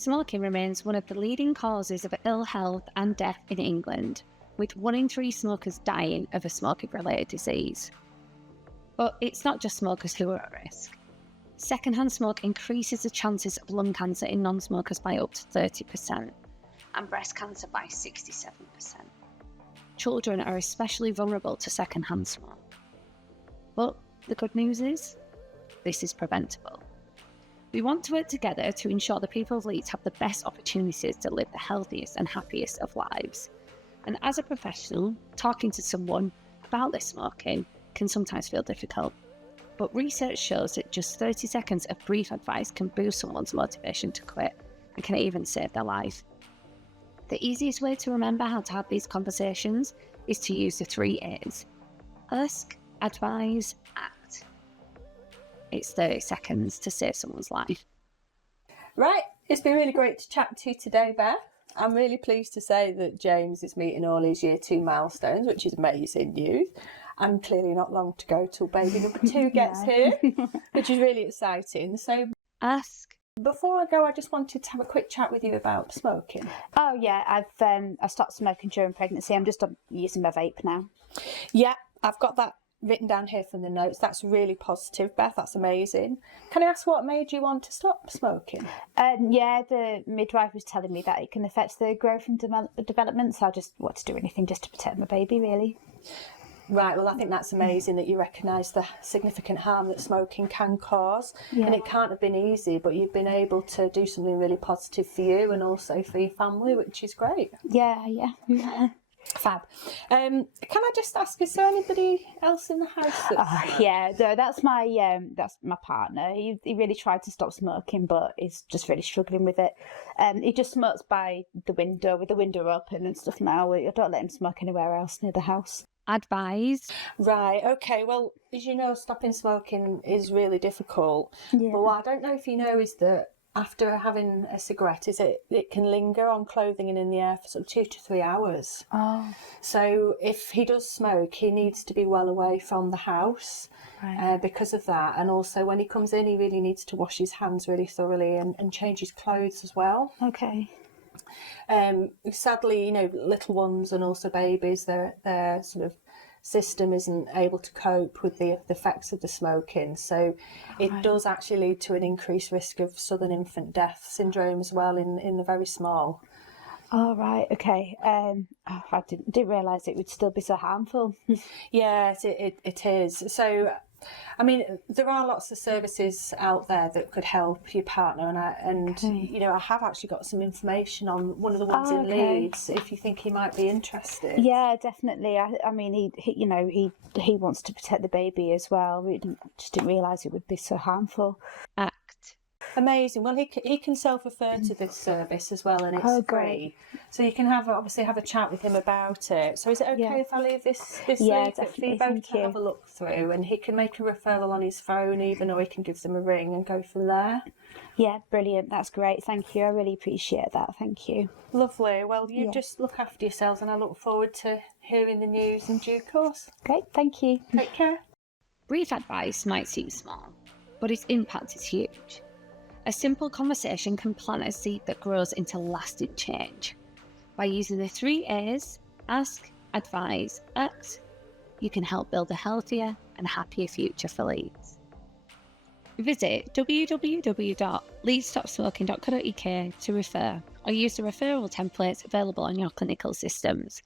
Smoking remains one of the leading causes of ill health and death in England, with 1 in 3 smokers dying of a smoking-related disease. But it's not just smokers who are at risk. Secondhand smoke increases the chances of lung cancer in non-smokers by up to 30%, and breast cancer by 67%. Children are especially vulnerable to secondhand smoke. But the good news is, this is preventable. We want to work together to ensure the people of Leeds have the best opportunities to live the healthiest and happiest of lives. And as a professional, talking to someone about their smoking can sometimes feel difficult. But research shows that just 30 seconds of brief advice can boost someone's motivation to quit and can even save their life. The easiest way to remember how to have these conversations is to use the 3 A's. Ask, advise, act. It's 30 seconds to save someone's life. Right, it's been really great to chat to you today, Beth. I'm really pleased to say that James is meeting all his year 2 milestones, which is amazing news. And clearly not long to go till baby number 2 gets here, which is really exciting. So Ask. Before I go, I just wanted to have a quick chat with you about smoking. Oh yeah, I stopped smoking during pregnancy. I'm just using my vape now. Yeah, I've got that written down here from the notes. That's really positive, Beth. That's amazing. Can I ask what made you want to stop smoking? Yeah, the midwife was telling me that it can affect the growth and development, so I just wanted to do anything just to protect my baby, really. Right, well, I think that's amazing that you recognise the significant harm that smoking can cause. Yeah. And it can't have been easy, but you've been able to do something really positive for you and also for your family, which is great. Yeah. Fab. Can I just ask, is there anybody else in the house? Yeah, no, that's my partner. He really tried to stop smoking, but he's just really struggling with it. He just smokes by the window with the window open and stuff now. I don't let him smoke anywhere else near the house. Advise. Right, okay, well, as you know, stopping smoking is really difficult. Yeah. But what I don't know if you know is that after having a cigarette, it can linger on clothing and in the air for sort of 2 to 3 hours. Oh. So if he does smoke, he needs to be well away from the house. Right. Because of that. And also when he comes in, he really needs to wash his hands really thoroughly and change his clothes as well. Okay. Sadly, little ones and also babies, their sort of system isn't able to cope with the effects of the smoking. So it does actually lead to an increased risk of sudden infant death syndrome as well in the very small. Oh, right, okay. I didn't realise it would still be so harmful. Yes, it is. So, I mean, there are lots of services out there that could help your partner, and I have actually got some information on one of the ones in Leeds. If you think he might be interested. Yeah, definitely. I mean, he wants to protect the baby as well. We just didn't realise it would be so harmful. Act. Amazing. Well, he can self-refer to this service as well, and it's free. So you can have a chat with him about it. So is it okay if I leave this link for you both to have a look through, and he can make a referral on his phone even, or he can give them a ring and go from there? Yeah, brilliant. That's great. Thank you. I really appreciate that. Thank you. Lovely. Well, you just look after yourselves, and I look forward to hearing the news in due course. Great. Thank you. Take care. Brief advice might seem small, but its impact is huge. A simple conversation can plant a seed that grows into lasting change. By using the 3 A's, ask, advise, act, you can help build a healthier and happier future for Leeds. Visit www.leedsstopsmoking.co.uk to refer, or use the referral templates available on your clinical systems.